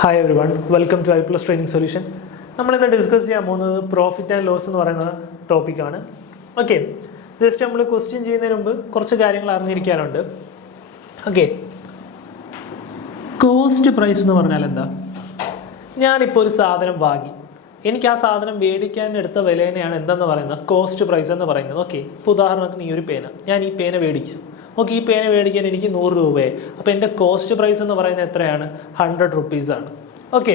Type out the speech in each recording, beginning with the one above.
Hi everyone, welcome to iPlus training solution. നമ്മളിന്ന് discuss ചെയ്യാൻ പോകുന്നത് പ്രോഫിറ്റ് ആൻഡ് ലോസ് എന്ന് പറയുന്ന ടോപ്പിക്കാണ്. ഓക്കെ, ജസ്റ്റ് നമ്മൾ ക്വസ്റ്റ്യൻ ചെയ്യുന്നതിന് മുമ്പ് കുറച്ച് കാര്യങ്ങൾ അറിഞ്ഞിരിക്കാനുണ്ട്. ഓക്കെ, കോസ്റ്റ് പ്രൈസ് എന്ന് പറഞ്ഞാൽ എന്താ? ഞാനിപ്പോൾ ഒരു സാധനം വാങ്ങി, എനിക്ക് ആ സാധനം മേടിക്കാൻ എടുത്ത വിലേനെയാണ് എന്തെന്ന് പറയുന്നത് കോസ്റ്റ് പ്രൈസ് എന്ന് പറയുന്നത്. ഓക്കെ, ഇപ്പോൾ ഉദാഹരണത്തിന് ഈ ഒരു പേന, ഞാൻ ഈ പേന മേടിച്ചു. ഓക്കെ, ഈ പേന മേടിക്കാൻ എനിക്ക് 100 രൂപയെ, അപ്പോൾ എൻ്റെ കോസ്റ്റ് പ്രൈസ് എന്ന് പറയുന്നത് എത്രയാണ്? 100 റുപ്പീസാണ്. ഓക്കെ,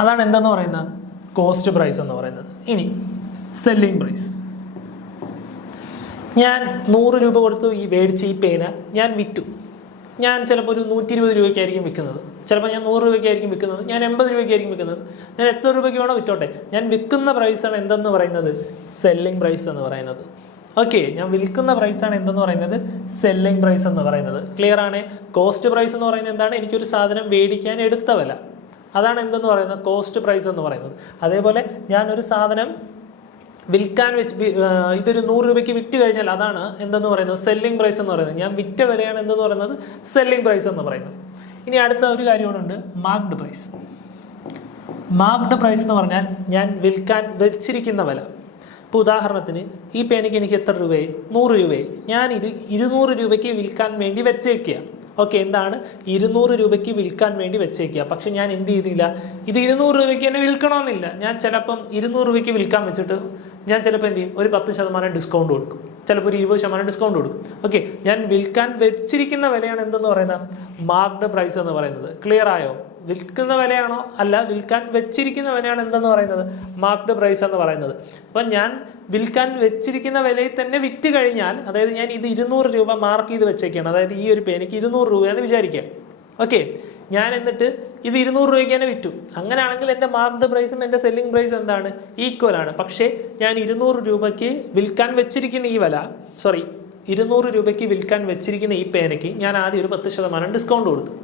അതാണ് എന്തെന്ന് പറയുന്നത് കോസ്റ്റ് പ്രൈസ് എന്ന് പറയുന്നത്. ഇനി സെല്ലിംഗ് പ്രൈസ്, ഞാൻ 100 രൂപ കൊടുത്ത് മേടിച്ച ഈ പേന ഞാൻ വിറ്റു. ഞാൻ ചിലപ്പോൾ ഒരു 120 രൂപയ്ക്കായിരിക്കും വിൽക്കുന്നത്, ചിലപ്പോൾ ഞാൻ 100 രൂപയ്ക്കായിരിക്കും വിൽക്കുന്നത്, ഞാൻ 80 രൂപയ്ക്കായിരിക്കും വിൽക്കുന്നത്. ഞാൻ എത്ര രൂപയ്ക്ക് വേണോ വിറ്റോട്ടെ, ഞാൻ വിൽക്കുന്ന പ്രൈസാണ് എന്തെന്ന് പറയുന്നത് സെല്ലിംഗ് പ്രൈസ് എന്ന് പറയുന്നത്. ഓക്കെ, ഞാൻ വിൽക്കുന്ന പ്രൈസാണ് എന്തെന്ന് പറയുന്നത് സെല്ലിംഗ് പ്രൈസ് എന്ന് പറയുന്നത്. ക്ലിയർ ആണ്? കോസ്റ്റ് പ്രൈസ് എന്ന് പറയുന്നത് എന്താണ്? എനിക്കൊരു സാധനം മേടിക്കാൻ എടുത്ത വില, അതാണ് എന്തെന്ന് പറയുന്നത് കോസ്റ്റ് പ്രൈസ് എന്ന് പറയുന്നത്. അതേപോലെ ഞാനൊരു സാധനം വിൽക്കാൻ ഇതൊരു 100 രൂപയ്ക്ക് വിറ്റ് കഴിഞ്ഞാൽ അതാണ് എന്തെന്ന് പറയുന്നത് സെല്ലിംഗ് പ്രൈസ് എന്ന് പറയുന്നത്. ഞാൻ വിറ്റ വിലയാണ് എന്തെന്ന് പറയുന്നത് സെല്ലിംഗ് പ്രൈസ് എന്ന് പറയുന്നത്. ഇനി അടുത്ത ഒരു കാര്യമുണ്ട്, മാർക്ക്ഡ് പ്രൈസ്. മാർക്ക്ഡ് പ്രൈസ് എന്ന് പറഞ്ഞാൽ ഞാൻ വിൽക്കാൻ വെച്ചിരിക്കുന്ന വില. ഇപ്പോൾ ഉദാഹരണത്തിന് ഈ പേനയ്ക്ക് എനിക്ക് എത്ര രൂപയെ? 100 രൂപയെ. ഞാനിത് 200 രൂപയ്ക്ക് വിൽക്കാൻ വേണ്ടി വെച്ചേക്കുക. ഓക്കെ, എന്താണ് 200 രൂപയ്ക്ക് വിൽക്കാൻ വേണ്ടി വെച്ചേക്കുക. പക്ഷെ ഞാൻ എന്ത് ചെയ്തില്ല, ഇത് 200 രൂപയ്ക്ക് തന്നെ വിൽക്കണമെന്നില്ല. ഞാൻ ചിലപ്പം 200 രൂപയ്ക്ക് വിൽക്കാൻ വെച്ചിട്ട് ഞാൻ ചിലപ്പോൾ എന്ത് ചെയ്യും, ഒരു 10% ഡിസ്കൗണ്ട് കൊടുക്കും, ചിലപ്പോൾ ഒരു 20% ഡിസ്കൗണ്ട് കൊടുക്കും. ഓക്കെ, ഞാൻ വിൽക്കാൻ വെച്ചിരിക്കുന്ന വിലയാണ് എന്തെന്ന് പറയുന്നത് മാർക്ക്ഡ് പ്രൈസ് എന്ന് പറയുന്നത്. ക്ലിയർ ആയോ? വിൽക്കുന്ന വിലയാണോ? അല്ല, വിൽക്കാൻ വെച്ചിരിക്കുന്ന വിലയാണ് എന്തെന്ന് പറയുന്നത് മാർക്ക്ഡ് പ്രൈസ് എന്ന് പറയുന്നത്. അപ്പം ഞാൻ വിൽക്കാൻ വെച്ചിരിക്കുന്ന വിലയിൽ തന്നെ വിറ്റ് കഴിഞ്ഞാൽ, അതായത് ഞാൻ ഇത് 200 രൂപ മാർക്ക് ചെയ്ത് വെച്ചേക്കാണ്, അതായത് ഈ ഒരു പേനയ്ക്ക് 200 രൂപയെന്ന് വിചാരിക്കാം. ഓക്കെ, ഞാൻ എന്നിട്ട് ഇത് 200 രൂപയ്ക്ക് തന്നെ വിറ്റു. അങ്ങനെയാണെങ്കിൽ എൻ്റെ മാർക്ക്ഡ് പ്രൈസും എൻ്റെ സെല്ലിംഗ് പ്രൈസും എന്താണ്? ഈക്വൽ ആണ്. പക്ഷേ ഞാൻ 200 രൂപയ്ക്ക് വിൽക്കാൻ വെച്ചിരിക്കുന്ന ഈ വില, 200 രൂപയ്ക്ക് വിൽക്കാൻ വെച്ചിരിക്കുന്ന ഈ പേനയ്ക്ക് ഞാൻ ആദ്യം ഒരു 10% ഡിസ്കൗണ്ട് കൊടുത്തു.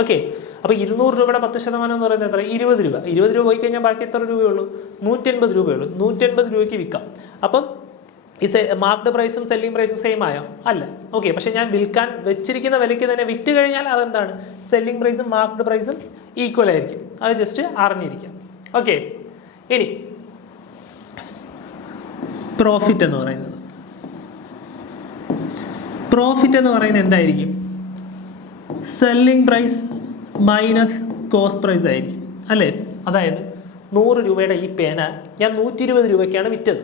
ഓക്കെ, അപ്പോൾ 200 രൂപയുടെ 10% എന്ന് പറയുന്നത് എത്ര? 20 രൂപ. 20 രൂപ പോയി കഴിഞ്ഞാൽ ബാക്കി എത്ര രൂപയുള്ളൂ? 180 രൂപയുള്ളൂ. 180 രൂപയ്ക്ക് വിൽക്കാം. അപ്പം ഈ മാർക്ക്ഡ് പ്രൈസും സെല്ലിംഗ് പ്രൈസും സെയിം ആയോ? അല്ല. ഓക്കെ, പക്ഷെ ഞാൻ വിൽക്കാൻ വെച്ചിരിക്കുന്ന വിലയ്ക്ക് തന്നെ വിറ്റ് കഴിഞ്ഞാൽ അതെന്താണ്? സെല്ലിംഗ് പ്രൈസും മാർക്ക്ഡ് പ്രൈസും ഈക്വൽ ആയിരിക്കും. അത് ജസ്റ്റ് അറിഞ്ഞിരിക്കാം. ഓക്കെ, ഇനി പ്രോഫിറ്റ് എന്ന് പറയുന്നത്, പ്രോഫിറ്റ് എന്ന് പറയുന്നത് എന്തായിരിക്കും? Selling price minus cost price ആയിരിക്കും, അല്ലേ? അതായത് 100 രൂപയുടെ ഈ പേന ഞാൻ 120 രൂപയ്ക്കാണ് വിറ്റത്.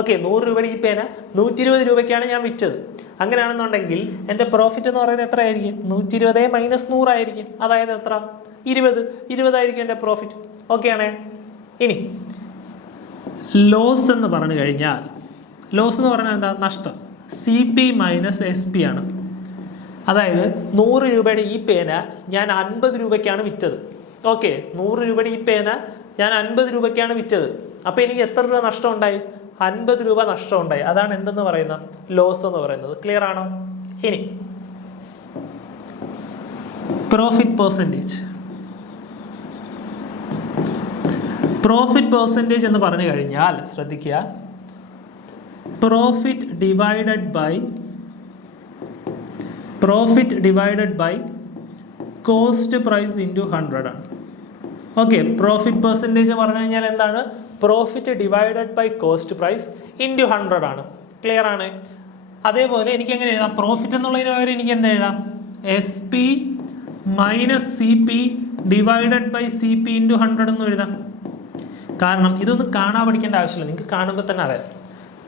ഓക്കെ, 100 രൂപയുടെ ഈ പേന 120 രൂപയ്ക്കാണ് ഞാൻ വിറ്റത്. അങ്ങനെയാണെന്നുണ്ടെങ്കിൽ എൻ്റെ പ്രോഫിറ്റ് എന്ന് പറയുന്നത് എത്ര ആയിരിക്കും? 120 മൈനസ് 100 ആയിരിക്കും. അതായത് എത്ര? 20 ആയിരിക്കും എൻ്റെ പ്രോഫിറ്റ്. ഓക്കെ ആണേ? ഇനി ലോസ് എന്ന് പറഞ്ഞു കഴിഞ്ഞാൽ, ലോസ് എന്ന് പറഞ്ഞാൽ എന്താ? നഷ്ടം. CP മൈനസ് SP ആണ്. അതായത് 100 രൂപയുടെ ഈ പേന ഞാൻ 50 രൂപയ്ക്കാണ് വിറ്റത്. ഓക്കെ, 100 രൂപയുടെ ഈ പേന ഞാൻ 50 രൂപയ്ക്കാണ് വിറ്റത്. അപ്പോൾ എനിക്ക് എത്ര രൂപ നഷ്ടം ഉണ്ടായി? 50 രൂപ നഷ്ടം ഉണ്ടായി. അതാണ് എന്തെന്ന് പറയുന്നത് ലോസ് എന്ന് പറയുന്നത്. ക്ലിയർ ആണോ? ഇനി പ്രോഫിറ്റ് പെർസെൻറ്റേജ്. പ്രോഫിറ്റ് പെർസെൻറ്റേജ് എന്ന് പറഞ്ഞു കഴിഞ്ഞാൽ ശ്രദ്ധിക്കുക, profit divided by cost price into 100 ആണ്. ഓക്കെ, പ്രോഫിറ്റ് പെർസെൻറ്റേജ് പറഞ്ഞു കഴിഞ്ഞാൽ എന്താണ്? Profit divided by cost price into 100 ആണ്. ക്ലിയർ ആണ്? അതേപോലെ എനിക്ക് എങ്ങനെ എഴുതാം? പ്രോഫിറ്റ് എന്നുള്ളതിന് പകരം എനിക്ക് എന്താ എഴുതാം? SP minus CP divided by CP into 100 എന്ന് എഴുതാം. കാരണം ഇതൊന്നും കാണാൻ പഠിക്കേണ്ട ആവശ്യമില്ല, നിങ്ങൾക്ക് കാണുമ്പോൾ തന്നെ അറിയാം.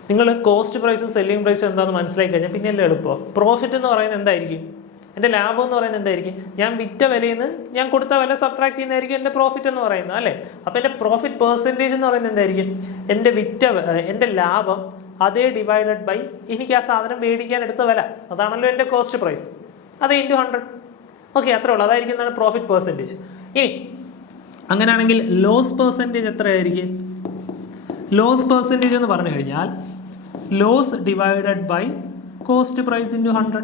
നിങ്ങൾ കോസ്റ്റ് പ്രൈസും സെല്ലിംഗ് പ്രൈസും എന്താണെന്ന് മനസ്സിലാക്കി കഴിഞ്ഞാൽ പിന്നെ അല്ലേ എളുപ്പം. പ്രോഫിറ്റ് എന്ന് പറയുന്നത് എന്തായിരിക്കും? എൻ്റെ ലാഭം എന്ന് പറയുന്നത് എന്തായിരിക്കും? ഞാൻ വിറ്റ വിലയിൽ നിന്ന് ഞാൻ കൊടുത്ത വില സബ്ട്രാക്ട് ചെയ്യുന്നതായിരിക്കും എൻ്റെ പ്രോഫിറ്റ് എന്ന് പറയുന്നത്, അല്ലേ? അപ്പോൾ എൻ്റെ പ്രോഫിറ്റ് പെർസെൻറ്റേജ് എന്ന് പറയുന്നത് എന്തായിരിക്കും? എൻ്റെ ലാഭം അതേ ഡിവൈഡഡ് ബൈ എനിക്ക് ആ സാധനം മേടിക്കാൻ എടുത്ത വില, അതാണല്ലോ എൻ്റെ കോസ്റ്റ് പ്രൈസ്, അത് ഇൻറ്റു 100. ഓക്കെ, അത്രേ ഉള്ളൂ. അതായിരിക്കും എന്താണ് പ്രോഫിറ്റ് പെർസെൻറ്റേജ്. ഇനി അങ്ങനെയാണെങ്കിൽ ലോസ് പെർസെൻറ്റേജ് എത്രയായിരിക്കും? ലോസ് പെർസെൻറ്റേജ് എന്ന് പറഞ്ഞു കഴിഞ്ഞാൽ loss divided by cost price into 100.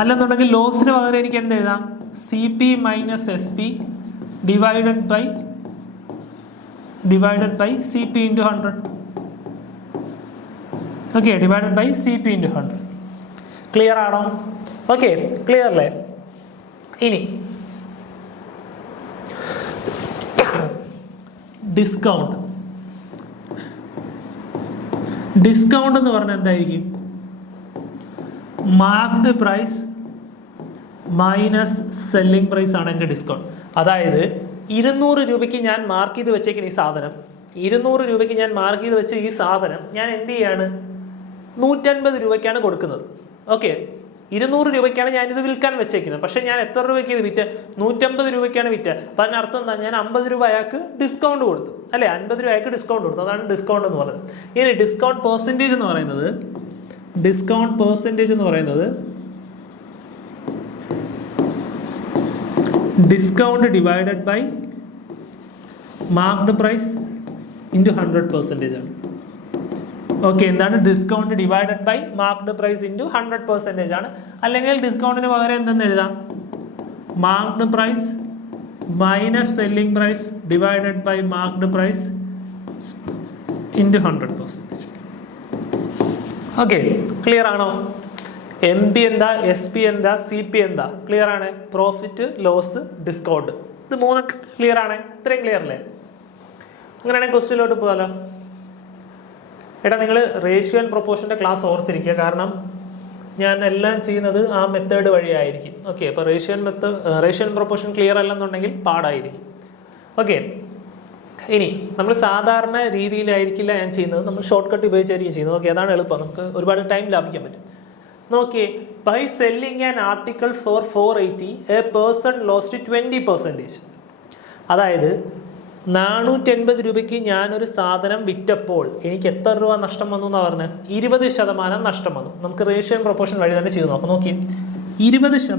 അല്ലെന്നുണ്ടെങ്കിൽ ലോസിന് പകരം എനിക്ക് എന്ത് എഴുതാം? CP minus SP divided by CP into 100. Okay, divided by CP into 100. Clear ആണോ? ഓക്കെ, ക്ലിയർ അല്ലേ? ഇനി ഡിസ്കൗണ്ട്. ഡിസ്കൗണ്ട് എന്ന് പറഞ്ഞാൽ എന്തായിരിക്കും? Marked price minus selling price ആണ് എൻ്റെ ഡിസ്കൗണ്ട്. അതായത് 200 രൂപയ്ക്ക് ഞാൻ മാർക്ക് ചെയ്ത് വെച്ചേക്കുന്ന ഈ സാധനം, 200 രൂപയ്ക്ക് ഞാൻ മാർക്ക് ചെയ്ത് വെച്ച ഈ സാധനം ഞാൻ എന്ത് ചെയ്യാണ്? 150 രൂപയ്ക്കാണ് കൊടുക്കുന്നത്. ഓക്കെ, 200 രൂപയ്ക്കാണ് ഞാനിത് വിൽക്കാൻ വെച്ചേക്കുന്നത്. പക്ഷേ ഞാൻ എത്ര രൂപയ്ക്ക് ഇത് വിറ്റ്? 150 രൂപയ്ക്കാണ് വിറ്റ്. അപ്പം അതിനർത്ഥം എന്താ? ഞാൻ 50 രൂപ അയാൾക്ക് ഡിസ്കൗണ്ട് കൊടുത്തു, അല്ലേ? 50 രൂപ അയാൾക്ക് ഡിസ്കൗണ്ട് കൊടുത്തു. അതാണ് ഡിസ്കൗണ്ട് എന്ന് പറയുന്നത്. ഇനി ഡിസ്കൗണ്ട് പെർസെൻറ്റേജ് എന്ന് പറയുന്നത്, discount divided by marked price into 100% ആണ്. ഓക്കെ, എന്താണ്? Discount divided by marked price into 100% ആണ്. അല്ലെങ്കിൽ ഡിസ്കൗണ്ടിന് പകരം എന്തെന്ന് എഴുതാം? Marked price minus selling price divided by marked price into 100%. Okay, clear ആണോ? എം പി എന്താ, എസ് പി എന്താ, സി പി എന്താ? ക്ലിയർ ആണ്. പ്രോഫിറ്റ്, ലോസ്, ഡിസ്കൗണ്ട്, ഇത് 3 ക്ലിയർ ആണ്. ഇത്രയും ക്ലിയർ അല്ലേ? അങ്ങനെയാണെങ്കിൽ ക്വസ്റ്റ്യനിലോട്ട് പോകാലോ. എടാ, നിങ്ങൾ റേഷ്യോ ആൻഡ് പ്രൊപ്പോർഷൻ്റെ ക്ലാസ് ഓർത്തിരിക്കുക. കാരണം ഞാൻ എല്ലാം ചെയ്യുന്നത് ആ മെത്തേഡ് വഴിയായിരിക്കും. ഓക്കെ, അപ്പോൾ റേഷ്യോ ആൻഡ് പ്രൊപ്പോർഷൻ ക്ലിയർ അല്ലെന്നുണ്ടെങ്കിൽ പാടായിരിക്കും. ഓക്കെ, ഇനി നമ്മൾ സാധാരണ രീതിയിലായിരിക്കില്ല ഞാൻ ചെയ്യുന്നത്, നമ്മൾ ഷോർട്ട് കട്ട് ഉപയോഗിച്ചായിരിക്കും ചെയ്യുന്നത്. ഓക്കെ, അതാണ് എളുപ്പം, നമുക്ക് ഒരുപാട് ടൈം ലാഭിക്കാൻ പറ്റും. നോക്കിയേ, by selling an article for 480 a person lost 20%. അതായത് 480 രൂപയ്ക്ക് ഞാനൊരു സാധനം വിറ്റപ്പോൾ എനിക്ക് എത്ര രൂപ നഷ്ടം വന്നു എന്നാണ് പറഞ്ഞത്? 20% നഷ്ടം വന്നു. നമുക്ക് റേഷ്യോ ആൻഡ് പ്രൊപ്പോർഷൻ വഴി തന്നെ ചെയ്ത് നോക്കാം. നോക്കി, 20%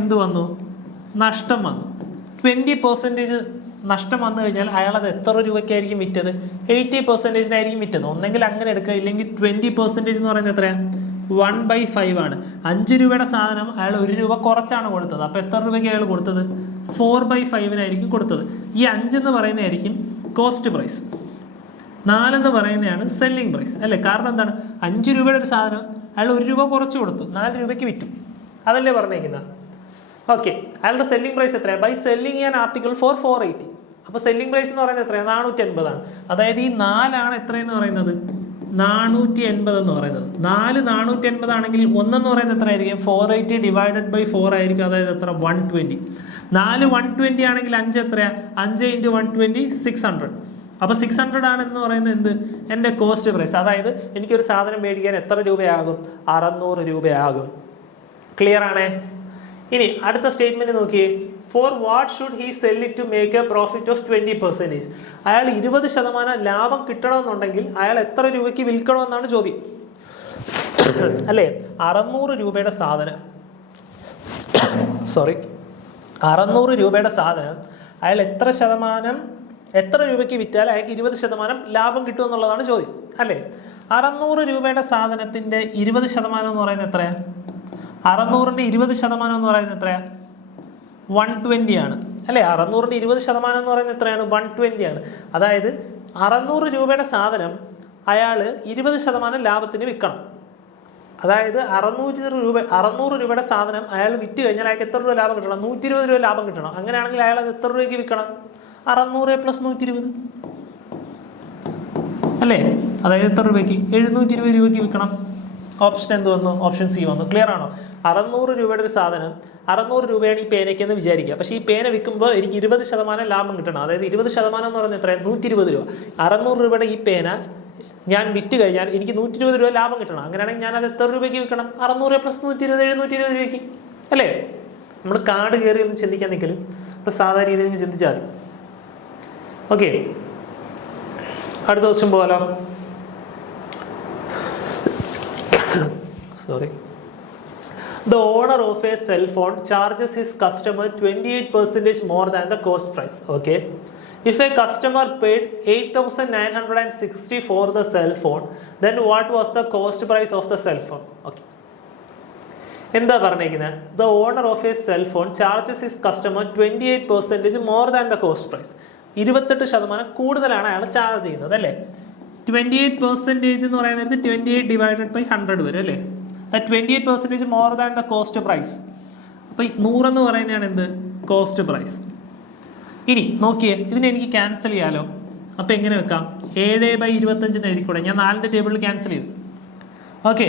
എന്ത് വന്നു? നഷ്ടം വന്നു. 20% നഷ്ടം വന്നു കഴിഞ്ഞാൽ അയാൾ അത് എത്ര രൂപയ്ക്കായിരിക്കും വിറ്റത്? 80%-നായിരിക്കും വിറ്റത്. ഒന്നെങ്കിൽ അങ്ങനെ എടുക്കുക, ഇല്ലെങ്കിൽ 20% എന്ന് പറയുന്നത് എത്രയാണ്? 1/5 ആണ്. 5 രൂപയുടെ സാധനം അയാൾ 1 രൂപ കുറച്ചാണ് കൊടുത്തത്. അപ്പോൾ എത്ര രൂപയ്ക്ക് അയാൾ കൊടുത്തത്? 4/5-നായിരിക്കും കൊടുത്തത്. ഈ 5 എന്ന് പറയുന്നതായിരിക്കും കോസ്റ്റ് പ്രൈസ്, 4 എന്ന് പറയുന്നതാണ് സെല്ലിംഗ് പ്രൈസ്, അല്ലേ? കാരണം എന്താണ്? 5 രൂപയുടെ ഒരു സാധനം അയാൾ 1 രൂപ കുറച്ച് കൊടുത്തു, 4 രൂപയ്ക്ക് വിറ്റു, അതല്ലേ പറഞ്ഞേക്കുന്നത്? ഓക്കെ, അയാളുടെ സെല്ലിംഗ് പ്രൈസ് എത്രയാണ്? By selling an article for 480. അപ്പോൾ സെല്ലിംഗ് പ്രൈസ് എന്ന് പറയുന്നത് എത്രയാണ്? 480 ആണ്. അതായത് ഈ 4 എത്രയെന്ന് പറയുന്നത്? 480 എന്ന് പറയുന്നത്. 480 ആണെങ്കിൽ 1 എന്ന് പറയുന്നത് എത്ര ആയിരിക്കും? 480 ഡിവൈഡഡ് ബൈ 4 ആയിരിക്കും. അതായത് എത്ര? 120. 120 ആണെങ്കിൽ 5 എത്രയാണ്? 5 × 120 600. അപ്പോൾ 600 ആണെന്ന് പറയുന്നത് എന്ത്? എൻ്റെ കോസ്റ്റ് പ്രൈസ്. അതായത് എനിക്കൊരു സാധനം മേടിക്കാൻ എത്ര രൂപയാകും? 600 രൂപയാകും. ക്ലിയർ ആണേ? ഇനി അടുത്ത സ്റ്റേറ്റ്മെന്റ് നോക്കിയേ. For what should he sell it to make a profit of 20%? അയാൾ 20% ലാഭം കിട്ടണമെന്നുണ്ടെങ്കിൽ അയാൾ എത്ര രൂപയ്ക്ക് വിൽക്കണമെന്നാണ് ചോദ്യം, അല്ലേ? 600 രൂപയുടെ സാധനം 600 രൂപയുടെ സാധനം അയാൾ എത്ര രൂപയ്ക്ക് വിറ്റാൽ അയാൾക്ക് 20% ലാഭം കിട്ടും എന്നുള്ളതാണ് ചോദ്യം, അല്ലേ? 600 രൂപയുടെ സാധനത്തിന്റെ 20% എന്ന് പറയുന്നത് എത്രയാണ്? 600ന്റെ 20% എന്ന് പറയുന്നത് എത്രയാണ്? 120 ആണ്, അല്ലേ? 600ന്റെ 20% എന്ന് പറയുന്നത് എത്രയാണ്? 120 ആണ്. അതായത് 600 രൂപയുടെ സാധനം അയാൾ 20% ലാഭത്തിന് വിൽക്കണം. അതായത് 600 രൂപയുടെ സാധനം അയാൾ വിറ്റ് കഴിഞ്ഞാൽ അയാൾക്ക് എത്ര രൂപ ലാഭം കിട്ടണം? 120 രൂപ ലാഭം കിട്ടണം. അങ്ങനെയാണെങ്കിൽ അയാൾ അത് എത്ര രൂപയ്ക്ക് വിൽക്കണം? 600 + 120, അല്ലേ? അതായത് എത്ര രൂപയ്ക്ക്? 720 രൂപയ്ക്ക് വിൽക്കണം. ഓപ്ഷൻ എന്ത് വന്നു? ഓപ്ഷൻ സി വന്നു. ക്ലിയർ ആണോ? 600 രൂപയുടെ ഒരു സാധനം, 600 രൂപയാണ് ഈ പേനയ്ക്കെന്ന് വിചാരിക്കുക. പക്ഷേ ഈ പേന വിൽക്കുമ്പോൾ എനിക്ക് 20% ലാഭം കിട്ടണം. അതായത് 20% എന്ന് പറയുന്നത് എത്രയാണ്? 120 രൂപ. 600 രൂപയുടെ ഈ പേന ഞാൻ വിറ്റ് കഴിഞ്ഞാൽ എനിക്ക് 120 രൂപ ലാഭം കിട്ടണം. അങ്ങനെയാണെങ്കിൽ ഞാൻ അത് എത്ര രൂപയ്ക്ക് വിൽക്കണം? 600 + 120 720 രൂപയ്ക്ക്, അല്ലേ? നമ്മൾ കാർഡ് കയറി ഒന്ന് ചിന്തിക്കാൻ നിൽക്കലും ഇപ്പോൾ സാധാരണ രീതിയിൽ ചിന്തിച്ചാൽ മതി. ഓക്കെ, അടുത്ത ദിവസം പോകാലോ. The owner of a cell phone charges his customer 28% more than the cost price. Okay, if a customer paid 8,960 for the cell phone, then what was the cost price of the cell phone? Okay, എന്താ പറഞ്ഞിരിക്കുന്നത്? The owner of a cell phone charges his customer 28% more than the cost price. 28% കൂടുതലാണ് അയാൾ charge ചെയ്യുന്നത്, അല്ലേ? 28% എന്ന് പറയുന്നത് 28 divided by 100 വരും, അല്ലേ? That 28% more than the cost price. അപ്പോൾ 100 എന്ന് പറയുന്നതാണ് എന്ത്? Cost price. ഇനി നോക്കിയേ, ഇതിനെ എനിക്ക് ക്യാൻസൽ ചെയ്യാലോ. അപ്പോൾ എങ്ങനെ വെക്കാം? 7/25 എന്ന് എഴുതിക്കൂടെ? ഞാൻ 4ന്റെ ടേബിളിൽ ക്യാൻസൽ ചെയ്തു. ഓക്കെ,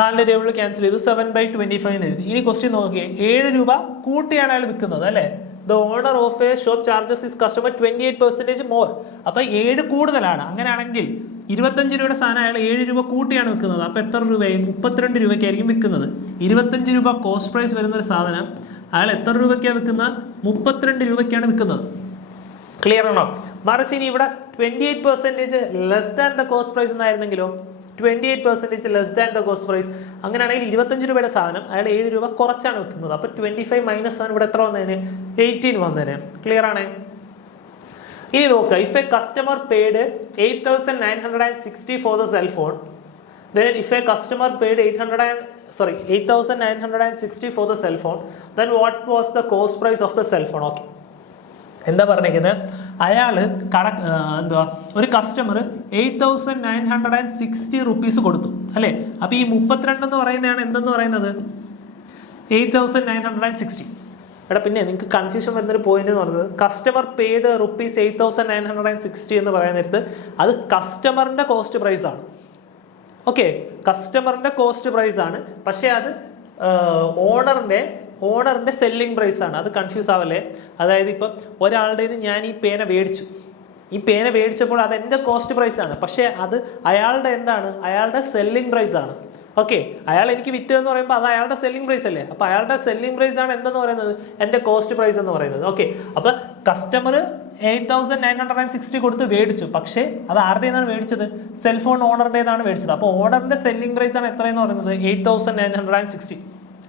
4ന്റെ ടേബിളിൽ ക്യാൻസൽ ചെയ്തു. 7/25 എന്ന് എഴുതി. ഇനി ക്വസ്റ്റ്യൻ നോക്കിയേ, 7 രൂപ കൂട്ടിയാണ് അയാൾ വിൽക്കുന്നത് അല്ലേ? The owner of a shop charges his customer 28% more. അപ്പോൾ 7 കൂടുതലാണ്. അങ്ങനെയാണെങ്കിൽ 25 രൂപയുടെ സാധനം അയാൾ 7 രൂപ കൂട്ടിയാണ് വിൽക്കുന്നത്. അപ്പോൾ എത്ര രൂപയായി? 32 രൂപയ്ക്കായിരിക്കും വിൽക്കുന്നത്. 25 രൂപ കോസ്റ്റ് പ്രൈസ് വരുന്ന ഒരു സാധനം അയാൾ എത്ര രൂപയ്ക്കാണ് വിൽക്കുന്നത്? 32 രൂപയ്ക്കാണ് വിൽക്കുന്നത്. ക്ലിയർ ആണോ? മറിച്ച് ഇനി ഇവിടെ 28% less than the cost price എന്നായിരുന്നെങ്കിലോ? 28% less than the cost price. അങ്ങനെയാണെങ്കിൽ 25 രൂപയുടെ സാധനം അയാൾ 7 രൂപ കുറച്ചാണ് വിൽക്കുന്നത്. അപ്പോൾ 25 മൈനസ് ആണ് ഇവിടെ എത്ര വന്നതിന്? 18 വന്നതിന്. ക്ലിയർ ആണേ? ഇനി നോക്കുക, if A customer paid 8,960 for the cell phone, then if a customer paid 8,960 for the cell phone, then what was the cost price of the cell phone? Okay, എന്താ പറഞ്ഞിരിക്കുന്നത്? അയാൾ എന്തുവാ, ഒരു കസ്റ്റമർ 8,960 റുപ്പീസ് കൊടുത്തു അല്ലേ? അപ്പോൾ ഈ 32 എന്ന് പറയുന്നതാണ് എന്തെന്ന് പറയുന്നത്? 8,960. എടാ, പിന്നെ നിങ്ങൾക്ക് കൺഫ്യൂഷൻ വരുന്നൊരു പോയിന്റ് എന്ന് പറയുന്നത്, കസ്റ്റമർ പെയ്ഡ് റുപ്പീസ് 8,960 എന്ന് പറയുന്ന നേരത്ത് അത് കസ്റ്റമറിൻ്റെ കോസ്റ്റ് പ്രൈസ് ആണ്. ഓക്കെ, കസ്റ്റമറിൻ്റെ കോസ്റ്റ് പ്രൈസ് ആണ്. പക്ഷേ അത് ഓണറിൻ്റെ സെല്ലിംഗ് പ്രൈസ് ആണ്. അത് കൺഫ്യൂസ് ആവല്ലേ? അതായത് ഇപ്പം ഒരാളുടെ ഇത് ഞാൻ ഈ പേന മേടിച്ചു, ഈ പേന മേടിച്ചപ്പോൾ അത് എൻ്റെ കോസ്റ്റ് പ്രൈസ് ആണ്. പക്ഷേ അത് അയാളുടെ എന്താണ്? അയാളുടെ സെല്ലിംഗ് പ്രൈസ് ആണ്. ഓക്കെ, അയാൾ എനിക്ക് വിറ്റതെന്ന് പറയുമ്പോൾ അത് അയാളുടെ സെല്ലിംഗ് പ്രൈസ് അല്ലേ? അപ്പോൾ അയാളുടെ സെല്ലിംഗ് പ്രൈസ് ആണ് എന്തെന്ന് പറയുന്നത്? എൻ്റെ കോസ്റ്റ് പ്രൈസ് എന്ന് പറയുന്നത്. ഓക്കെ, അപ്പോൾ കസ്റ്റമർ 8,960 കൊടുത്ത് മേടിച്ചു. പക്ഷേ അത് ആരുടേതാണ് മേടിച്ചത്? സെൽഫോൺ ഓണറുടേതാണ് മേടിച്ചത്. അപ്പോൾ ഓണറിൻ്റെ സെല്ലിംഗ് പ്രൈസ് ആണ് എത്രയെന്ന് പറയുന്നത്? 8,960.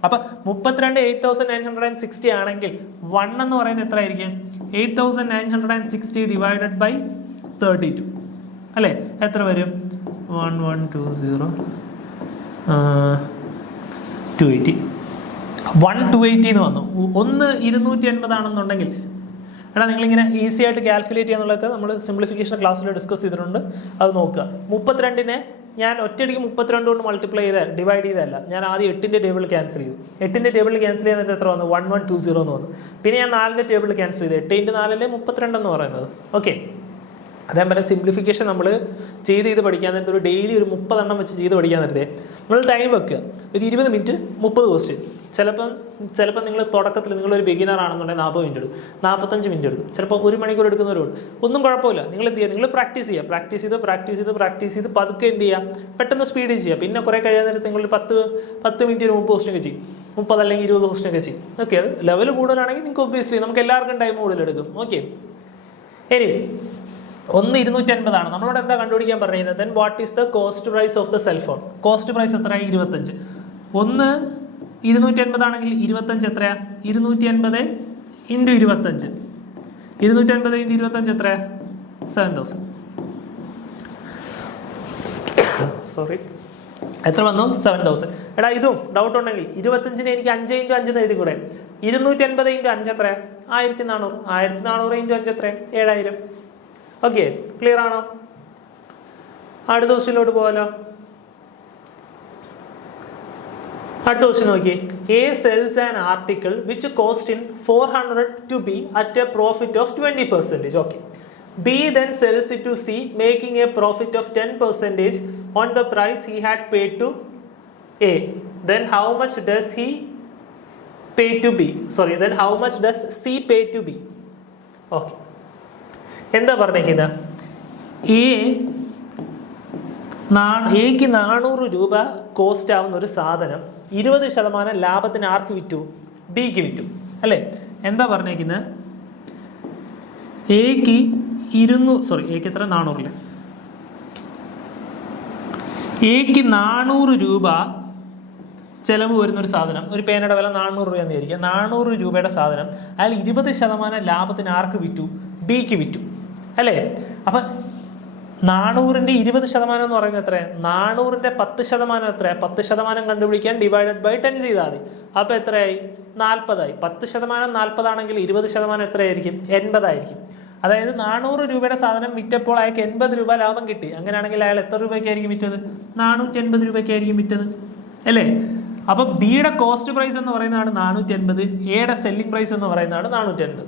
അപ്പോൾ 32 8,960 ആണെങ്കിൽ 1 എന്ന് പറയുന്നത് എത്ര ആയിരിക്കും? 8,960 ഡിവൈഡഡ് ബൈ 32 അല്ലേ? എത്ര വരും? 1120 280. 1,280 എന്ന് വന്നു. 280 ആണെന്നുണ്ടെങ്കിൽ എടാ, നിങ്ങളിങ്ങനെ ഈസി ആയിട്ട് കാൽക്കുലേറ്റ് ചെയ്യാന്നുള്ളതൊക്കെ നമ്മൾ സിംപ്ലിഫിക്കേഷൻ ക്ലാസ്സിൽ ഡിസ്കസ് ചെയ്തിട്ടുണ്ട്. അത് നോക്കുക. 32നെ ഞാൻ ഒറ്റയടിക്ക് 32 കൊണ്ട് മൾട്ടിപ്ലൈ ഡിവൈഡ് ചെയ്തതല്ല. ഞാൻ ആദ്യം 8ന്റെ ടേബിൾ ക്യാൻസൽ ചെയ്തു. 8ന്റെ ടേബിൾ ക്യാൻസൽ ചെയ്യുന്നത് എത്ര വന്നു? 1120 എന്ന് വന്നു. പിന്നെ ഞാൻ 4ന്റെ ടേബിൾ ക്യാൻസൽ ചെയ്തു. 8 × 4 32 എന്ന് പറയുന്നത്. ഓക്കെ, അതേപോലെ സിംപ്ലിഫിക്കേഷൻ നമ്മൾ ചെയ്ത് പഠിക്കാൻ നേരത്തെ ഒരു ഡെയിലി ഒരു 30 എണ്ണം വെച്ച് ചെയ്ത് പഠിക്കാൻ നേരത്തെ നമ്മൾ ടൈം വെക്കുക. ഒരു 20 മിനിറ്റ് 30 ക്വസ്റ്റ്യൻ. ചിലപ്പോൾ നിങ്ങൾ തുടക്കത്തിൽ നിങ്ങളൊരു ബിഗിനർ ആണെന്നുണ്ടെങ്കിൽ 40 മിനിറ്റ് എടുക്കും, 45 മിനിറ്റ് എടുക്കും, ചിലപ്പോൾ 1 മണിക്കൂർ എടുക്കുന്നവരുണ്ട്. ഒന്നും കുഴപ്പമില്ല. നിങ്ങൾ എന്ത് ചെയ്യുക? നിങ്ങൾ പ്രാക്ടീസ് ചെയ്യുക. പ്രാക്ടീസ് ചെയ്ത് പതുക്കെ എന്ത് ചെയ്യുക? പെട്ടെന്ന് സ്പീഡിൽ ചെയ്യുക. പിന്നെ കുറേ കഴിയാൻ നേരത്തെ നിങ്ങൾ 10 മിനിറ്റ് 30 ക്വസ്റ്റ്യൻ ചെയ്യും. 30 അല്ലെങ്കിൽ 20 ക്വസ്റ്റ്യൻ ചെയ്യും. ഓക്കെ, അത് ലെവൽ കൂടുതലാണെങ്കിൽ നിങ്ങൾക്ക് ഒബ്വിയസ്ലി നമുക്ക് എല്ലാവർക്കും ടൈം കൂടുതലെടുക്കും. ഓക്കെ, ഇനി 250 ആണ്. നമ്മളോട് എന്താ കണ്ടുപിടിക്കാൻ പറയുന്നത്? Then what is the cost price of the cellphone? Cost price എത്രയാണ്? 25. 250 ആണെങ്കിൽ 25 എത്രയാ? 250 × 25. 250 × 25 എത്രയാ? 7,000. സോറി, എത്ര വന്നു? 7,000. എടാ, ഇതും ഡൗട്ട് ഉണ്ടെങ്കിൽ 25നെ എനിക്ക് 5 × 5 എന്ന് എഴുതി കൂടെ? 250 × 5 എത്രയാ? 1,400. 1,400 × 5 എത്രയാ? 7,000. ഓക്കെ, ക്ലിയർ ആണോ? അടുത്ത ക്വസ്റ്റ്യനിലോട്ട് പോകാലോ. അടുത്ത ക്വസ്റ്റ്യൻ നോക്കി. A sells an article which cost him 400 to B at a profit of 20%. Okay. B then sells it to C, making a profit of 10% on the price he had paid to A. Then how much does he pay to B? Sorry, then how much does C pay to B? Okay. എന്താ പറഞ്ഞിരിക്കുന്നത്? എക്ക് 400 രൂപ cost ആവുന്ന ഒരു സാധനം 20% ലാഭത്തിന് ആർക്ക് വിറ്റു? ബിക്ക് വിറ്റു അല്ലേ? എന്താ പറഞ്ഞിരിക്കുന്നത്? എക്ക് 400 അല്ലേ? എക്ക് 400 രൂപ ചിലവ് വരുന്നൊരു സാധനം, ഒരു പേനയുടെ വില 400 രൂപയെന്ന് വിചാരിക്കുക. 400 രൂപയുടെ സാധനം അയാൾ 20% ലാഭത്തിന് ആർക്ക് വിറ്റു? ബിക്ക് വിറ്റു അല്ലേ? അപ്പം 400ന്റെ 20% എന്ന് പറയുന്നത് എത്രയാണ്? 400ന്റെ 10% എത്രയാണ്? 10% കണ്ടുപിടിക്കാൻ ഡിവൈഡഡ് ബൈ 10 ചെയ്താൽ മതി. അപ്പോൾ എത്രയായി? 40 10% 40 ആണെങ്കിൽ 20% എത്രയായിരിക്കും? 80 ആയിരിക്കും. അതായത് 400 രൂപയുടെ സാധനം വിറ്റപ്പോൾ അയാൾക്ക് 80 രൂപ ലാഭം കിട്ടി. അങ്ങനെയാണെങ്കിൽ അയാൾ എത്ര രൂപയ്ക്കായിരിക്കും വിറ്റത്? 480 രൂപയ്ക്കായിരിക്കും വിറ്റത്. അല്ലേ? അപ്പോൾ ബിയുടെ കോസ്റ്റ് പ്രൈസ് എന്ന് പറയുന്നതാണ് 450, എയുടെ സെല്ലിംഗ് പ്രൈസ് എന്ന് പറയുന്നതാണ് 450.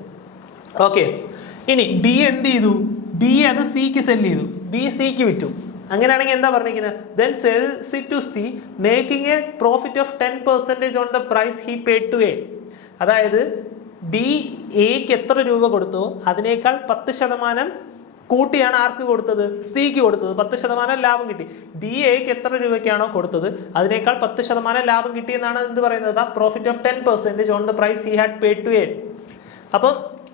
ഓക്കെ, ഇനി ബി എന്ത് ചെയ്തു? ബി അത് സിക്ക് സെല് ചെയ്തു, ബി സിക്ക് വിറ്റു. അങ്ങനെയാണെങ്കിൽ എന്താ പറഞ്ഞിരിക്കുന്നത്? Then sells it to C making a profit of 10% on the price he paid to A. അതായത് ബി എക്ക് എത്ര രൂപ കൊടുത്തോ അതിനേക്കാൾ 10% കൂട്ടിയാണ് ആർക്ക് കൊടുത്തത്? സിക്ക് കൊടുത്തത്. 10% ലാഭം കിട്ടി. ബി എക്ക് എത്ര രൂപയ്ക്കാണോ കൊടുത്തത് അതിനേക്കാൾ 10% ലാഭം കിട്ടിയെന്നാണ് എന്ത് പറയുന്നത്? Profit of 10% on the price he had paid to A. അപ്പം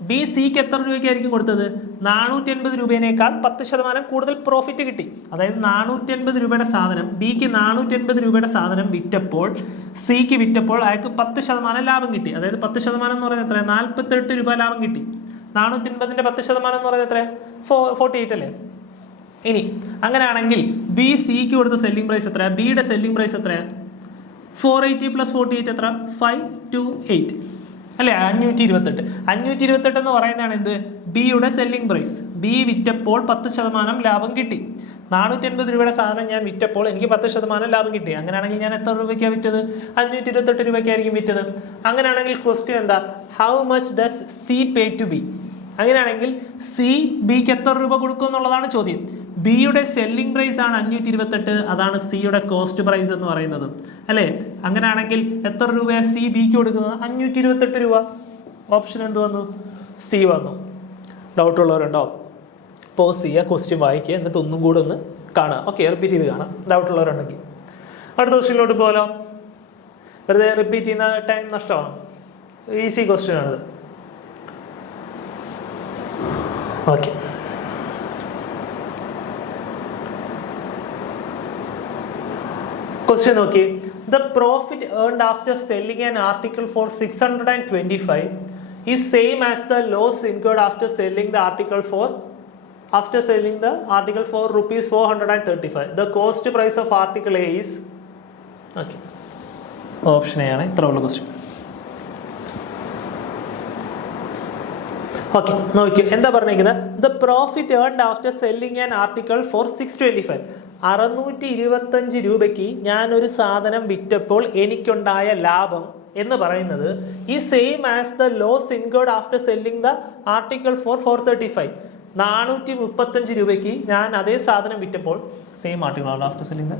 ബി സിക്ക് എത്ര രൂപയ്ക്കായിരിക്കും കൊടുത്തത്? 450 രൂപേനേക്കാൾ 10% കൂടുതൽ പ്രോഫിറ്റ് കിട്ടി. അതായത് 450 രൂപയുടെ സാധനം ബിക്ക് 450 രൂപയുടെ സാധനം വിറ്റപ്പോൾ സിക്ക് വിറ്റപ്പോൾ അയാൾക്ക് 10% ലാഭം കിട്ടി. അതായത് 10% എന്ന് പറയുന്നത് എത്ര? 48 രൂപ ലാഭം കിട്ടി. 450ന്റെ 10% എന്ന് പറയുന്നത് എത്ര? 48 അല്ലേ? ഇനി അങ്ങനെയാണെങ്കിൽ ബി സിക്ക് കൊടുത്ത സെല്ലിംഗ് പ്രൈസ് എത്രയാണ്? ബിയുടെ സെല്ലിംഗ് പ്രൈസ് എത്രയാണ്? 480 + 48 എത്ര? 528 അല്ലേ? 528. 528 എന്ന് പറയുന്നതാണ് എന്ത്? ബിയുടെ സെല്ലിംഗ് പ്രൈസ്. ബി വിറ്റപ്പോൾ 10% ലാഭം കിട്ടി. 450 രൂപയുടെ സാധനം ഞാൻ വിറ്റപ്പോൾ എനിക്ക് 10% ലാഭം കിട്ടി. അങ്ങനെയാണെങ്കിൽ ഞാൻ എത്ര രൂപയ്ക്കാണ് വിറ്റത്? 528 രൂപയ്ക്കായിരിക്കും വിറ്റത്. അങ്ങനെയാണെങ്കിൽ ക്വസ്റ്റ്യൻ എന്താ? How much does C pay to B? അങ്ങനെയാണെങ്കിൽ സി ബിക്ക് എത്ര രൂപ കൊടുക്കും എന്നുള്ളതാണ് ചോദ്യം. ബിയുടെ സെല്ലിംഗ് പ്രൈസ് ആണ് 528, അതാണ് സിയുടെ കോസ്റ്റ് പ്രൈസ് എന്ന് പറയുന്നത് അല്ലേ? അങ്ങനെയാണെങ്കിൽ എത്ര രൂപയാണ് സി ബിക്ക് കൊടുക്കുന്നത്? 528 രൂപ. ഓപ്ഷൻ എന്ത് വന്നു? സി വന്നു. ഡൗട്ട് ഉള്ളവരുണ്ടോ? പോസ് ചെയ്യുക, ക്വസ്റ്റ്യൻ വായിക്കുക, എന്നിട്ട് ഒന്നും കൂടെ ഒന്ന് കാണുക. ഓക്കെ, റിപ്പീറ്റ് ചെയ്ത് കാണാം ഡൗട്ട് ഉള്ളവരുണ്ടെങ്കിൽ. അടുത്ത ക്വസ്റ്റ്യനിലോട്ട് പോകാലോ. വെറുതെ റിപ്പീറ്റ് ചെയ്യുന്ന ടൈം നഷ്ടമാണ്. ഈസി ക്വസ്റ്റ്യൻ ആണിത്. ഓക്കെ, ക്വസ്റ്റ്യൻ നോക്കി. The profit earned after selling an article for 625 is same as the loss incurred after selling the article for rupees 435. The cost price of article A is okay. Option A ആണ്. ഇത്ര ഉള്ള question. Okay, നോക്കിയോ എന്താ പറഞ്ഞിരിക്കുന്നത്? The profit earned after selling an article for 625. 625 രൂപയ്ക്ക് ഞാനൊരു സാധനം വിറ്റപ്പോൾ എനിക്കുണ്ടായ ലാഭം എന്ന് പറയുന്നത് ഈ same as the loss incurred after selling the article for 435. 435 രൂപയ്ക്ക് ഞാൻ അതേ സാധനം വിറ്റപ്പോൾ same article after selling the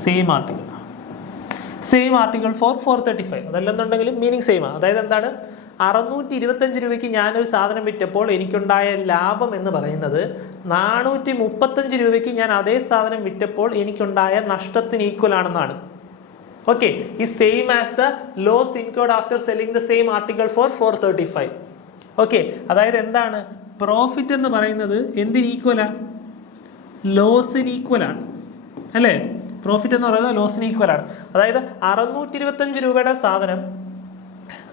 same article for 435. അതല്ലെന്നുണ്ടെങ്കിലും മീനിങ് സെയിം ആണ്. അതായത് എന്താണ്? 625 രൂപയ്ക്ക് ഞാനൊരു സാധനം വിറ്റപ്പോൾ എനിക്കുണ്ടായ ലാഭം എന്ന് പറയുന്നത് 435 രൂപയ്ക്ക് ഞാൻ അതേ സാധനം വിറ്റപ്പോൾ എനിക്കുണ്ടായ നഷ്ടത്തിന് ഈക്വൽ ആണെന്നാണ്. ഓക്കെ, ഈ same as the loss incurred after selling the same article for 435. Okay, അതായത് എന്താണ്? പ്രോഫിറ്റ് എന്ന് പറയുന്നത് എന്തിന് ഈക്വലാണ്? ലോസിന് ഈക്വലാണ് അല്ലേ? പ്രോഫിറ്റ് എന്ന് പറയുന്നത് ലോസിന് ഈക്വലാണ്. അതായത് 625 രൂപയുടെ സാധനം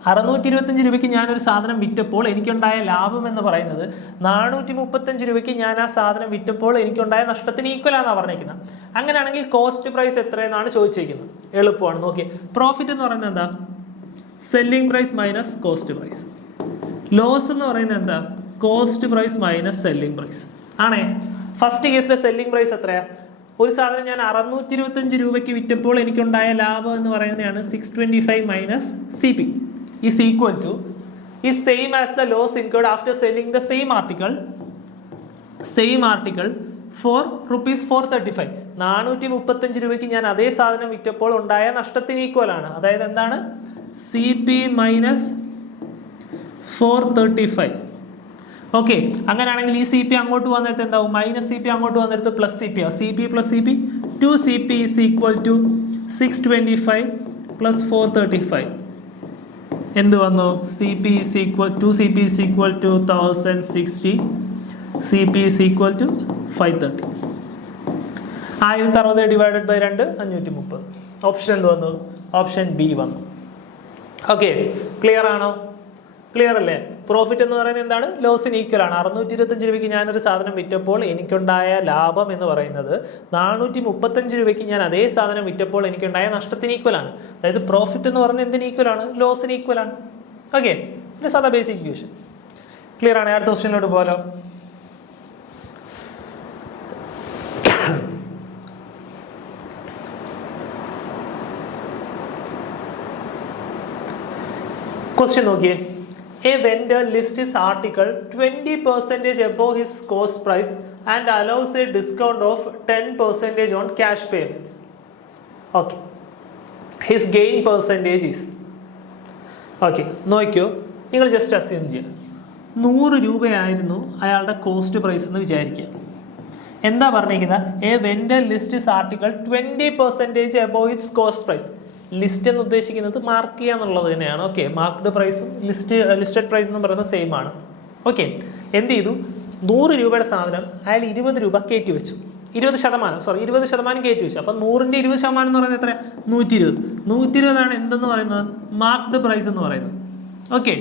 625 രൂപയ്ക്ക് ഞാനൊരു സാധനം വിറ്റപ്പോൾ എനിക്കുണ്ടായ ലാഭം എന്ന് പറയുന്നത് 435 രൂപയ്ക്ക് ഞാൻ ആ സാധനം വിറ്റപ്പോൾ എനിക്കുണ്ടായ നഷ്ടത്തിന് ഈക്വലാണെന്നാണ് പറഞ്ഞിരിക്കുന്നത്. അങ്ങനെയാണെങ്കിൽ കോസ്റ്റ് പ്രൈസ് എത്രയെന്നാണ് ചോദിച്ചിരിക്കുന്നത്. എളുപ്പമാണ്. നോക്കിയേ, പ്രോഫിറ്റ് എന്ന് പറയുന്നത് എന്താ? Selling price minus cost price. Loss എന്ന് പറയുന്നത് എന്താ? Cost price minus selling price ആണേ. ഫസ്റ്റ് കേസിലെ സെല്ലിംഗ് പ്രൈസ് എത്രയാ? ഒരു സാധനം ഞാൻ 625 രൂപയ്ക്ക് വിറ്റപ്പോൾ എനിക്കുണ്ടായ ലാഭം എന്ന് പറയുന്നതാണ് 625 minus CP is equal to is same as the loss incurred after selling the same article for rupees 435. 435 രൂപയ്ക്ക് ഞാൻ അതേ സാധനം വിറ്റപ്പോൾ ഉണ്ടായ നഷ്ടത്തിന് ഈക്വൽ ആണ്. അതായത് എന്താണ്? CP minus 435. ഓക്കെ, അങ്ങനെയാണെങ്കിൽ ഈ CP അങ്ങോട്ട് വന്നിട്ട് എന്താവും? മൈനസ് CP അങ്ങോട്ട് വന്നിട്ട് പ്ലസ് CP ആവും. CP plus CP 2CP is equal to 625 plus 435. എന്ത് വന്നു? CP is equal 2CP is equal to 1060. CP is equal to 530. 1060 divided by 2 530. Option എന്ത് വന്നു? ഓപ്ഷൻ ബി വന്നു. ഓക്കെ, ക്ലിയർ ആണോ? ക്ലിയർ അല്ലേ? പ്രോഫിറ്റ് എന്ന് പറയുന്നത് എന്താണ്? ലോസിന് ഈക്വൽ ആണ്. 625 രൂപയ്ക്ക് ഞാനൊരു സാധനം വിറ്റപ്പോൾ എനിക്കുണ്ടായ ലാഭം എന്ന് പറയുന്നത് 435 രൂപയ്ക്ക് ഞാൻ അതേ സാധനം വിറ്റപ്പോൾ എനിക്കുണ്ടായ നഷ്ടത്തിന് ഈക്വൽ ആണ്. അതായത് പ്രോഫിറ്റ് എന്ന് പറയുന്നത് എന്തിന് ഈക്വൽ ആണ്? ലോസിന് ഈക്വൽ ആണ്. ഓക്കെ, പിന്നെ സാധാ ബേസിക് ഇക്വേഷൻ. ക്ലിയർ ആണ്? അടുത്ത ക്വസ്റ്റ്യനിലോട്ട് പോകാലോ. ക്വസ്റ്റ്യൻ നോക്കിയേ. A vendor list his article 20% above his cost price and allows a discount of 10% on cash payments. Okay. His gain percentage is. Okay. നോക്കിയോ, നിങ്ങൾ ജസ്റ്റ് അസ്യൂം ചെയ്യുക 100 രൂപയായിരുന്നു അയാളുടെ കോസ്റ്റ് പ്രൈസ് എന്ന് വിചാരിക്കുക. എന്താ പറഞ്ഞിരിക്കുന്നത്? A vendor list his article 20% above its cost price. List എന്ന് ഉദ്ദേശിക്കുന്നത് മാർക്ക് ചെയ്യുക എന്നുള്ളത് തന്നെയാണ്. ഓക്കെ, മാർക്ക്ഡ് പ്രൈസും ലിസ്റ്റഡ് പ്രൈസ് എന്ന് പറയുന്നത് സെയിം ആണ്. ഓക്കെ, എന്ത് ചെയ്തു? 100 രൂപയുടെ സാധനം അയാൾ 20 രൂപ കയറ്റി വെച്ചു. 20% കയറ്റി വെച്ചു. അപ്പം 100ന്റെ 20% എന്ന് പറയുന്നത് എത്രയാണ്? 120. 120 എന്തെന്ന് പറയുന്നത്? മാർക്ക്ഡ് പ്രൈസ് എന്ന് പറയുന്നത്. ഓക്കെ,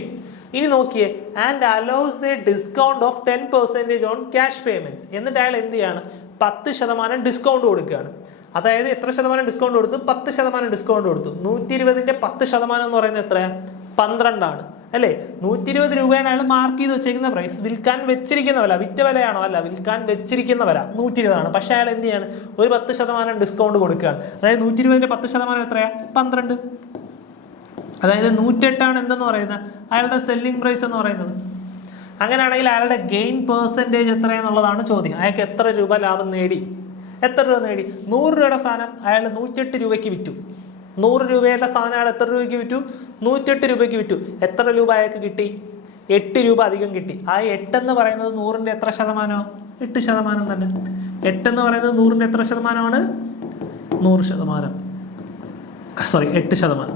ഇനി നോക്കിയേ. And allows A discount of 10% on cash payments. എന്നിട്ട് അയാൾ എന്ത് ചെയ്യാണ്? 10% ഡിസ്കൗണ്ട് കൊടുക്കുകയാണ്. അതായത് എത്ര ശതമാനം ഡിസ്കൗണ്ട് കൊടുത്തു? 10% ഡിസ്കൗണ്ട് കൊടുത്തു. 120ന്റെ 10% എന്ന് പറയുന്നത് എത്രയാണ്? 12 ആണ് അല്ലേ? 120 രൂപയാണ് അയാൾ മാർക്ക് ചെയ്ത് വെച്ചേക്കുന്ന പ്രൈസ്. വിൽക്കാൻ വെച്ചിരിക്കുന്ന വില, വിറ്റ വിലയാണോ? അല്ല, വിൽക്കാൻ വെച്ചിരിക്കുന്ന വില 120 ആണ്. പക്ഷെ അയാൾ എന്ത് ചെയ്യാണ്? ഒരു 10% ഡിസ്കൗണ്ട് കൊടുക്കുകയാണ്. അതായത് 120ന്റെ 10% എത്രയാണ്? 12. അതായത് 108 എന്തെന്ന് പറയുന്നത്? അയാളുടെ സെല്ലിംഗ് പ്രൈസ് എന്ന് പറയുന്നത്. അങ്ങനെയാണെങ്കിൽ അയാളുടെ ഗെയിൻ പെർസെൻറ്റേജ് എത്രയെന്നുള്ളതാണ് ചോദ്യം. അയാൾക്ക് എത്ര രൂപ ലാഭം നേടി? എത്ര രൂപ നേടി? 100 രൂപയുടെ സാധനം അയാൾ 108 രൂപയ്ക്ക് വിറ്റു. 100 രൂപയുടെ സാധനം അയാൾ എത്ര രൂപയ്ക്ക് വിറ്റു? 108 രൂപയ്ക്ക് വിറ്റു. എത്ര രൂപ അയാൾക്ക് കിട്ടി? 8 രൂപ അധികം കിട്ടി. ആ 8 എന്ന് പറയുന്നത് 100ന്റെ എത്ര ശതമാനമോ? 8% തന്നെ. 8 എന്ന് പറയുന്നത് 100ന്റെ എത്ര ശതമാനമാണ്? 100%. സോറി, 8%.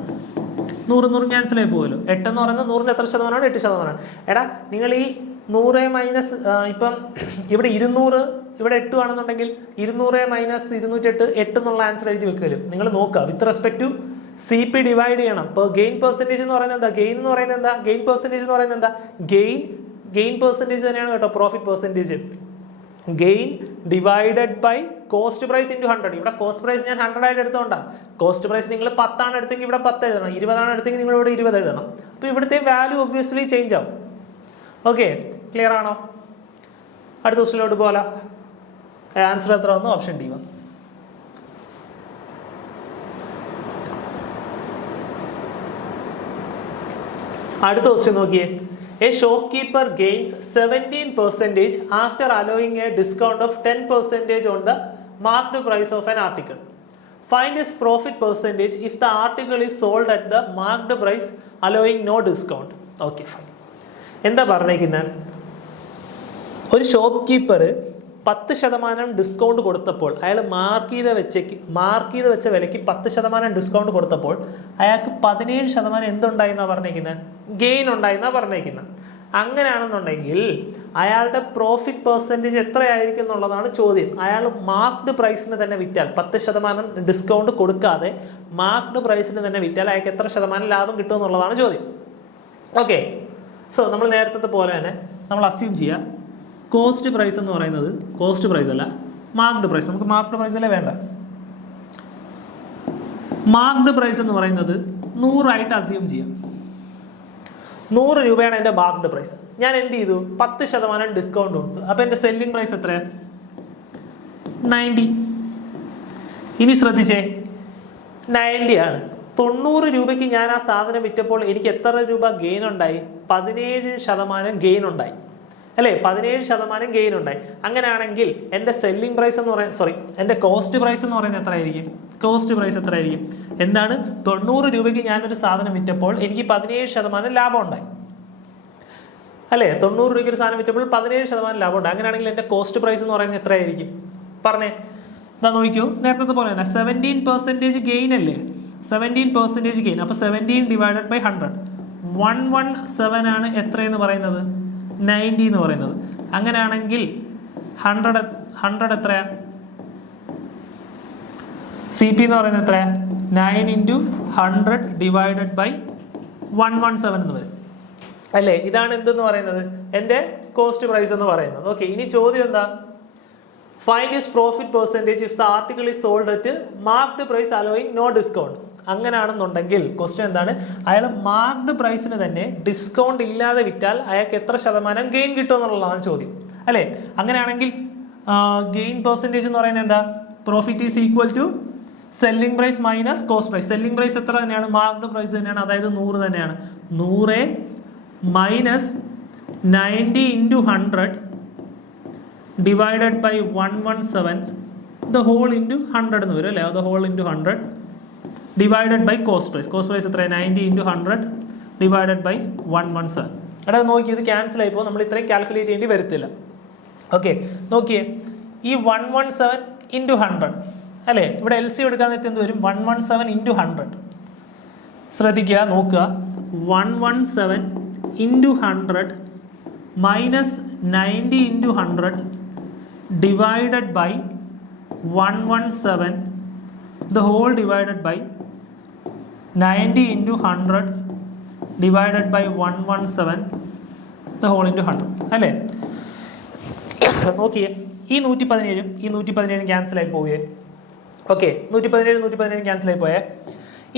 100 ക്യാൻസൽ ആയി പോകുമല്ലോ. 8 എന്ന് പറയുന്നത് 100ന്റെ എത്ര ശതമാനമാണ്? 8%. എടാ, നിങ്ങൾ ഈ 100 മൈനസ് ഇപ്പം ഇവിടെ 200, ഇവിടെ 8 ആണെന്നുണ്ടെങ്കിൽ 200 മൈനസ് 208, 8 എന്നുള്ള ആൻസർ എഴുതി വെക്കലും. നിങ്ങൾ നോക്കുക, with respect to CP divide ചെയ്യണം. ഇപ്പോൾ ഗെയിൻ പെർസെൻറ്റേജ് എന്ന് പറയുന്നത് എന്താ? ഗെയിൻ എന്ന് പറയുന്നത് എന്താ? ഗെയിൻ പെർസെൻറ്റേജ് എന്ന് പറയുന്നത് എന്താ? ഗെയിൻ പെർസെൻറ്റേജ് തന്നെയാണ് കേട്ടോ, profit percentage. Gain divided by cost price into 100. ഇവിടെ കോസ്റ്റ് പ്രൈസ് ഞാൻ 100 ആയിട്ട് എടുത്തോണ്ടാ. കോസ്റ്റ് പ്രൈസ് നിങ്ങൾ 10 ആണ് എടുത്തെങ്കിൽ ഇവിടെ 10 എഴുതണം. 20 ആണ് എടുത്തെങ്കിൽ നിങ്ങൾ ഇവിടെ 20 എഴുതണം. അപ്പോൾ ഇവിടുത്തെ വാല്യൂ ഒബ്വിയസ്ലി ചേഞ്ച് ആവും. ഓക്കെ, ക്ലിയർ ആണോ? അടുത്ത ക്വസ്റ്റിലോട്ട് പോകാലോ. ആൻസർ എത്ര വന്നു? ഓപ്ഷൻ ഡി വന്നു. അടുത്ത ക്വസ്റ്റ്യൻ നോക്കിയേ. A shopkeeper gains 17% after allowing a discount of 10% on the marked price of an article. Find his profit percentage if the article is sold at the marked price allowing no discount. Okay, fine. എന്താ പറഞ്ഞേക്കുന്നത്? ഒരു shop keeper 10% discount കൊടുത്തപ്പോൾ, അയാൾ mark ചെയ്ത് വെച്ച വിലയ്ക്ക് 10% discount കൊടുത്തപ്പോൾ അയാൾക്ക് 17% എന്തുണ്ടായിന്നാണ് പറഞ്ഞേക്കുന്നത്? ഗെയിൻ ഉണ്ടായിന്നാണ് പറഞ്ഞേക്കുന്നത്. അങ്ങനെയാണെന്നുണ്ടെങ്കിൽ അയാളുടെ പ്രോഫിറ്റ് പെർസെൻറ്റേജ് എത്രയായിരിക്കും എന്നുള്ളതാണ് ചോദ്യം. അയാൾ മാർക്ക്ഡ് പ്രൈസിന് തന്നെ വിറ്റാൽ, 10% ഡിസ്കൗണ്ട് കൊടുക്കാതെ മാർക്ക്ഡ് പ്രൈസിന് തന്നെ വിറ്റാൽ അയാൾക്ക് എത്ര ശതമാനം ലാഭം കിട്ടും എന്നുള്ളതാണ് ചോദ്യം. ഓക്കെ, സോ നമ്മൾ നേരത്തെ പോലെ തന്നെ നമ്മൾ അസ്യൂം ചെയ്യുക കോസ്റ്റ് പ്രൈസ് എന്ന് പറയുന്നത്, കോസ്റ്റ് പ്രൈസ് അല്ല, മാർക്ക്ഡ് പ്രൈസ്. നമുക്ക് മാർക്ക്ഡ് പ്രൈസ് അല്ലേ വേണ്ട. മാർക്ക്ഡ് പ്രൈസ് എന്ന് പറയുന്നത് 100 ആയിട്ട് അസ്യൂം ചെയ്യാം. 100 രൂപയാണ് എൻ്റെ മാർക്ക്ഡ് പ്രൈസ്. ഞാൻ എന്ത് ചെയ്തു? 10% ഡിസ്കൗണ്ട് കൊടുത്തു. അപ്പോൾ എൻ്റെ സെല്ലിംഗ് പ്രൈസ് എത്രയാണ്? 90. ഇനി ശ്രദ്ധിച്ചേ, 90 ആണ്. 90 രൂപയ്ക്ക് ഞാൻ ആ സാധനം വിറ്റപ്പോൾ എനിക്ക് എത്ര രൂപ ഗെയിൻ ഉണ്ടായി? 17% ഗെയിൻ ഉണ്ടായി അല്ലേ? 17% ഗെയിൻ ഉണ്ടായി. അങ്ങനെയാണെങ്കിൽ എൻ്റെ സെല്ലിംഗ് പ്രൈസ് എന്ന് പറയുന്നത്, എൻ്റെ കോസ്റ്റ് പ്രൈസ് എന്ന് പറയുന്നത് എത്രയായിരിക്കും? കോസ്റ്റ് പ്രൈസ് എത്രയായിരിക്കും? എന്താണ്? 90 രൂപയ്ക്ക് ഞാനൊരു സാധനം വിറ്റപ്പോൾ എനിക്ക് 17% ലാഭം ഉണ്ടായി അല്ലേ? 90 രൂപയ്ക്ക് ഒരു സാധനം വിറ്റപ്പോൾ 17% ലാഭം ഉണ്ടായി. അങ്ങനെയാണെങ്കിൽ എൻ്റെ കോസ്റ്റ് പ്രൈസ് എന്ന് പറയുന്നത് എത്രയായിരിക്കും? പറഞ്ഞേ. എന്താ നോക്കിയോ, നേരത്തെ പോലെ തന്നെ 17% ഗെയിൻ അല്ലേ? 17% ഗെയിൻ. അപ്പോൾ 17 ഡിവൈഡഡ് ബൈ 100. 117 ആണ് എത്രയെന്ന് പറയുന്നത്? 90 എന്ന് പറയുന്നത്. അങ്ങനെയാണെങ്കിൽ 100 എത്രയാ? CP എന്ന് പറയുന്നത് എത്രയാ? 9 × 100 ഡിവൈഡഡ് ബൈ 117 എന്ന് വരും അല്ലേ? ഇതാണ് എന്തെന്ന് പറയുന്നത്? എൻ്റെ കോസ്റ്റ് പ്രൈസ് എന്ന് പറയുന്നത്. ഓക്കെ, ഇനി ചോദ്യം എന്താ? Find his profit percentage if the article is sold at marked price allowing no discount. അങ്ങനെയാണെന്നുണ്ടെങ്കിൽ ക്വസ്റ്റ്യൻ എന്താണ്? അയാൾ മാർക്ക്ഡ് പ്രൈസിന് തന്നെ ഡിസ്കൗണ്ട് ഇല്ലാതെ വിറ്റാൽ അയാൾക്ക് എത്ര ശതമാനം ഗെയിൻ കിട്ടും എന്നുള്ളതാണ് ചോദ്യം അല്ലേ? അങ്ങനെയാണെങ്കിൽ ഗെയിൻ പെർസെൻറ്റേജ് എന്ന് പറയുന്നത് എന്താ? Profit is equal to selling price minus cost price. Selling price എത്ര തന്നെയാണ്? മാർക്ക്ഡ് പ്രൈസ് തന്നെയാണ്, അതായത് 100 തന്നെയാണ്. 100 minus 90 into 100 divided by 117 the whole into 100 എന്ന് വരും അല്ലേ? The whole into 100 divided by cost price. Cost price എത്ര? 90 ഇൻറ്റു 100 ഡിവൈഡഡ് ബൈ 117. എടാ നോക്കി, ഇത് ക്യാൻസൽ ആയിപ്പോൾ നമ്മൾ ഇത്രയും കാൽക്കുലേറ്റ് ചെയ്യേണ്ടി വരത്തില്ല. ഓക്കെ, നോക്കിയേ, ഈ 117 ഇൻറ്റു 100 അല്ലേ? ഇവിടെ എൽ സി എടുക്കാൻ നേരത്തെ എന്ത് വരും? 117 ഇൻറ്റു 100. ശ്രദ്ധിക്കുക, നോക്കുക, 117 into 100 minus 90 into 100 divided by 117 the whole divided by 90 into 100 divided by 117 the whole into 100 അല്ലേ? നോക്കിയേ, ഈ 117 ഈ 117 ക്യാൻസൽ ആയി പോയേ. ഓക്കെ, 117 ക്യാൻസൽ ആയി പോയേ.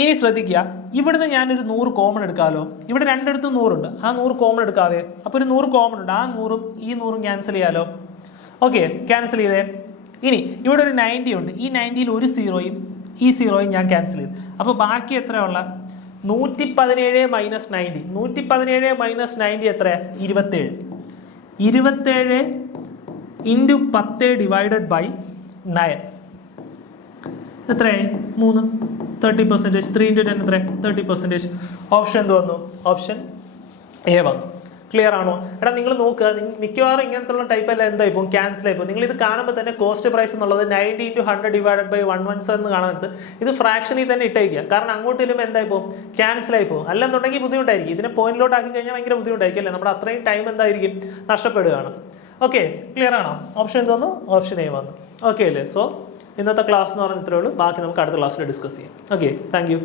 ഇനി ശ്രദ്ധിക്കുക, ഇവിടുന്ന് ഞാനൊരു 100 കോമൺ എടുക്കാമല്ലോ. ഇവിടെ രണ്ടിടത്തും 100 ഉണ്ട്, ആ 100 കോമൺ എടുക്കാവേ. അപ്പോൾ ഒരു 100 കോമൺ ഉണ്ട്, ആ 100ഉം ഈ 100ഉം ക്യാൻസൽ ചെയ്യാലോ. ഓക്കെ, ക്യാൻസൽ ചെയ്തേ. ഇനി ഇവിടെ ഒരു 90 ഉണ്ട്, ഈ 90യിൽ ഒരു സീറോയും ഈ സീറോയും ഞാൻ ക്യാൻസൽ ചെയ്തു. അപ്പോൾ ബാക്കി എത്രയുള്ള? 117 മൈനസ് 90. 117 മൈനസ് 90 എത്ര? 27. 27 ഇൻറ്റു 10 ഡിവൈഡഡ് ബൈ 9 എത്രയായി? 3. 30%. 3 ഇൻറ്റു 10 എത്ര? 30%. ഓപ്ഷൻ എന്ത് വന്നു? ഓപ്ഷൻ എ വന്നു. ക്ലിയർ ആണോ? എടാ നിങ്ങൾ നോക്കുക, മിക്കവാറും ഇങ്ങനത്തുള്ള ടൈപ്പ് അല്ല എന്താ ഇപ്പോൾ ക്യാൻസൽ ആയിപ്പോൾ. നിങ്ങൾ ഇത് കാണുമ്പോൾ തന്നെ കോസ്റ്റ് പ്രൈസ് എന്നുള്ളത് 90 ഇൻറ്റു 100 ഡിവൈഡഡ് ബൈ 117 എന്ന് കാണുന്നത് ഇത് ഫ്രാക്ഷനിൽ തന്നെ ഇട്ടേക്കുക. കാരണം അങ്ങോട്ട് വരുമ്പോൾ എന്തായിപ്പോൾ ക്യാൻസൽ ആയിപ്പോൾ. അല്ലെന്നുണ്ടെങ്കിൽ ബുദ്ധിമുട്ടായിരിക്കും. ഇതിനെ പോയിന്റിലോട്ട് ആക്കി കഴിഞ്ഞാൽ ഭയങ്കര ബുദ്ധിമുട്ടായിരിക്കും അല്ലേ? നമ്മുടെ അത്രയും ടൈം എന്തായിരിക്കും? നഷ്ടപ്പെടുകയാണ്. ഓക്കെ, ക്ലിയർ ആണോ? ഓപ്ഷൻ എന്ത് വന്നു? ഓപ്ഷൻ എ വന്നു. ഓക്കെ അല്ലേ? സോ ഇന്നത്തെ ക്ലാസ് എന്ന് പറയുന്നത് ഇത്രയേ ഉള്ളൂ. ബാക്കി നമുക്ക് അടുത്ത ക്ലാസ്സിൽ ഡിസ്കസ് ചെയ്യാം. Okay, thank you.